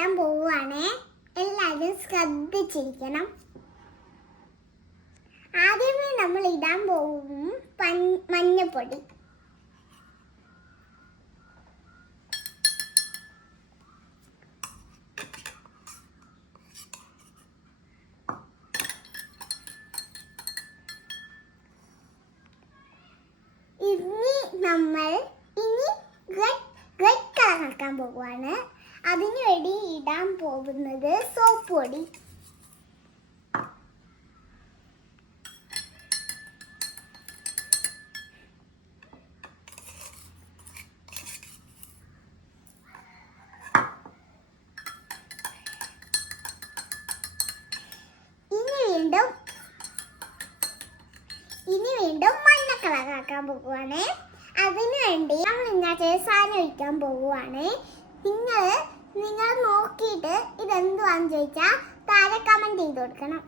ഇടാൻ പോവുകയാണേ. എല്ലാവരും ശ്രദ്ധിച്ചിരിക്കണം. ആദ്യമേ നമ്മൾ ഇടാൻ പോകും മഞ്ഞപ്പൊടി. നമ്മൾ റെഡ് കളർ ആക്കാൻ പോകുവാണ്. അതിനുവേണ്ടി ഇടാൻ പോകുന്നത് സോപ്പ് പൊടി. ഇനി വീണ്ടും മഞ്ഞ കളറാക്കാൻ പോകുവാണ്. അതിനു വേണ്ടി നമ്മൾ ഇന്നത്തെ സാധനം ഒഴിക്കാൻ പോകുവാണ്. നിങ്ങൾ നോക്കിയിട്ട് ഇതെന്തുവാന്ന് ചോദിച്ചാൽ താഴെ കമന്റ് ചെയ്ത് കൊടുക്കണം.